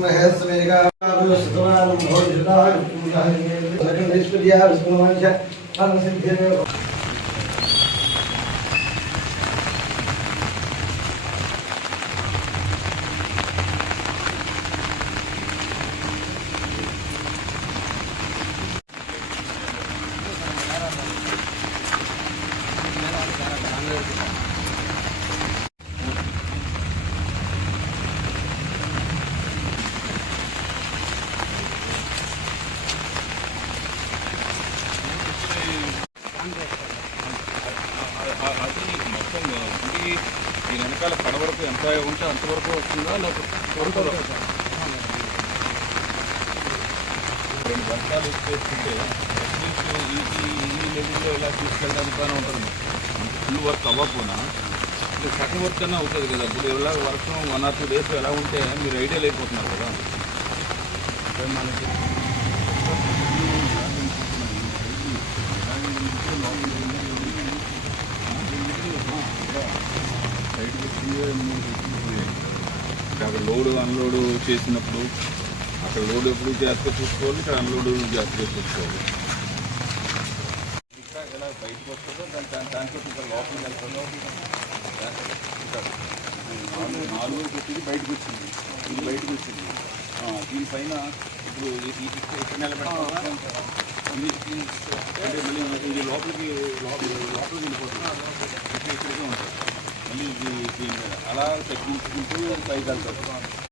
महेश అది మొత్తం గుడి ఈ వెనకాల పడ వరకు ఎంత ఉంటే అంతవరకు వస్తుందా? లేకపోతే రెండు వర్షాలు చేసుకుంటే ఈ ఈ లెవెల్లో ఇలా తీసుకెళ్ళడానికి ఉంటుంది. ఫుల్ వర్క్ అవ్వకపోయినా ఇది సగం వర్క్ అన్నా అవుతుంది కదా. ఇప్పుడు ఎలా వర్షం వన్ ఆర్ టూ డేస్ ఎలా ఉంటే మీరు ఐడియా అయిపోతున్నారు కదా. మనకి మనకి అక్కడ లోడ్ అన్లోడ్ చేసినప్పుడు అక్కడ లోడ్ ఎప్పుడు జాగ్రత్తగా చూసుకోవాలి ఇక్కడ అన్లోడ్ జాగ్రత్తగా చూసుకోవాలి. ఇంకా ఎలా బయటకు వస్తుందో దాని దాని దానికోసం ఇక్కడ లోపలికి వెళ్తుందో నాలుగు వచ్చింది బయటకు వచ్చింది. ఇది బయటకు వచ్చింది. దీనిపైన ఇప్పుడు ఇక్కడ నిలబెట్టాలి అంటే మళ్ళీ ఇది లోపలికి లోపల లోపలికి వెళ్ళిపోతుంది దీని మీద అలా తగ్గించుకుంటూ పైకి వెళ్తారు